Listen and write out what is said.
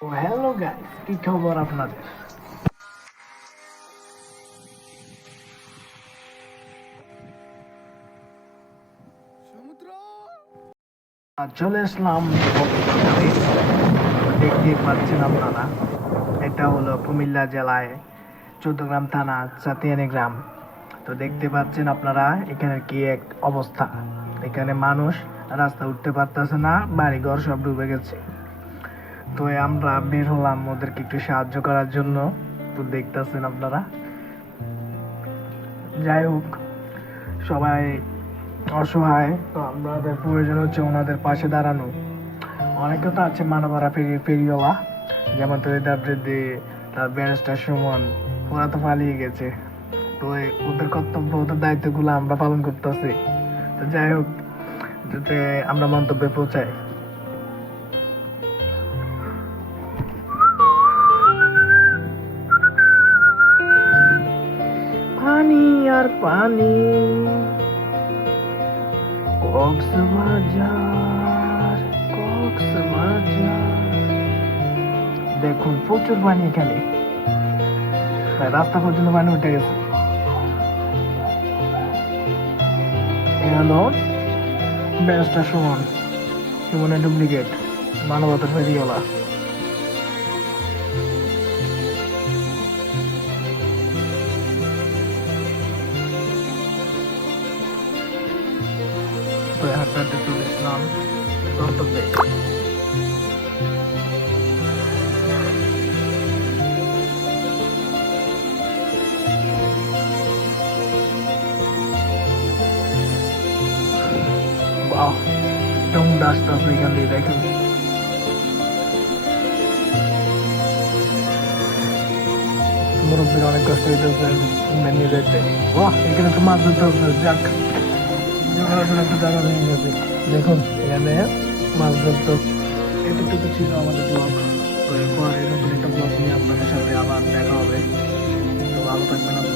তো hello guys, কি খবর আপনাদের? চলে আসলাম কক্সবাজারে। দেখতে পাচ্ছেন আপনারা, এটা হলো কুমিল্লা জেলায় চৌদ্দগ্রাম থানা সাতিয়ানি গ্রাম। তো দেখতে পাচ্ছেন আপনারা এখানে কি এক অবস্থা। এখানে মানুষ রাস্তা উঠতে পারতেছে না, বাড়ি ঘর সব ডুবে গেছে। তো আমরা বের হলাম ওদেরকে একটু সাহায্য করার জন্য। তো দেখতেছেন আপনারা, যাই হোক, সবাই অসহায়, তো আমাদের প্রয়োজন হচ্ছে ওনাদের পাশে দাঁড়ানো। অনেকে তো আছে মানবরা ফেরিওয়ালা, যেমন তরিদার বৃদ্ধি, তার ব্যারিস্টার সুমন, ওরা তো পালিয়ে গেছে। তো ওদের কর্তব্য, ওদের দায়িত্বগুলো আমরা পালন করতেছি। তো যাই হোক, যাতে আমরা মন্তব্যে পৌঁছাই। পানি আর পানি, কক্সবাজার, কক্সবাজার। দেখুন প্রচুর পানি এখানে, প্রায় রাস্তা পর্যন্ত পানি উঠে গেছে। এ হলো ব্যারিস্টার সুমন, সুমনের ডুপ্লিকেট, মানবতার ফেরিওয়ালা। তো হাঁটতে হাঁটতে চলে এসলাম গন্তব্যে। বাহ, টুং আসতে আসতে এখান দিয়ে দেখেন। মুরব্বীর অনেক কষ্ট হইতেছে নিয়ে যেতে। বাহ, এখানে তো মাছ ধরতে হবে, যাক একটা জায়গা ভেঙে গেছে। দেখুন এখানে মাছ ধরতে। এতটুকু ছিল আমাদের ব্লগ। তো এরপর এরকম একটা ব্লগ নিয়ে আপনাদের সাথে আবার দেখা হবে। তো ভালো থাকবেন আপনারা।